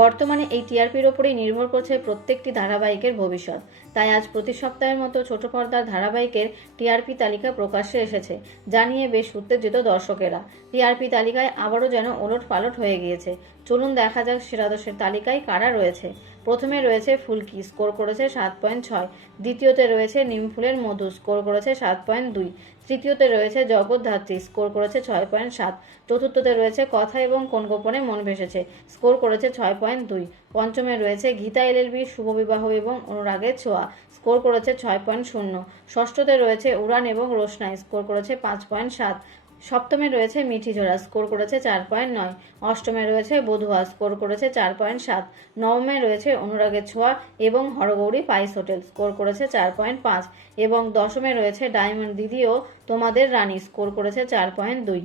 বর্তমানে এই টিআরপির ওপরেই নির্ভর করছে প্রত্যেকটি ধারাবাহিকের ভবিষ্যৎ। তাই আজ প্রতি সপ্তাহের মতো ছোট পর্দার ধারাবাহিকের টিআরপি তালিকা প্রকাশ্যে এসেছে, যা নিয়ে বেশ উত্তেজিত দর্শকেরা। টিআরপি তালিকায় আবারও যেন ওলটপালট হয়ে গিয়েছে। চলুন দেখা যাক সেরা 10-এর তালিকায় কারা রয়েছে। প্রথমে রয়েছে ফুলকি, স্কোর করেছে 7.6। দ্বিতীয়তে রয়েছে নিমফুলের মধু, স্কোর করেছে 7.2। তৃতীয়তে রয়েছে জগৎধাত্রী, স্কোর করেছে 6.7। চতুর্থতে রয়েছে কথা এবং কোন গোপনে মন ভেসেছে, স্কোর করেছে 6.2। পঞ্চমে রয়েছে গীতা এলএলবি, শুভ বিবাহ এবং অনুরাগের ছোঁয়া, স্কোর করেছে 6.0। ষষ্ঠতে রয়েছে উড়ান এবং রোশনাই, স্কোর করেছে 5.7। সপ্তমে রয়েছে মিঠি ঝোড়া, স্কোর করেছে 4.9। অষ্টমে রয়েছে বধুয়া, স্কোর করেছে 4.7। নবমে রয়েছে অনুরাগের ছোঁয়া এবং হরগৌরী পাইস হোটেল, স্কোর করেছে 4.5। এবং দশমে রয়েছে ডায়মন্ড দিদি ও তোমাদের রানী, স্কোর করেছে 4.2।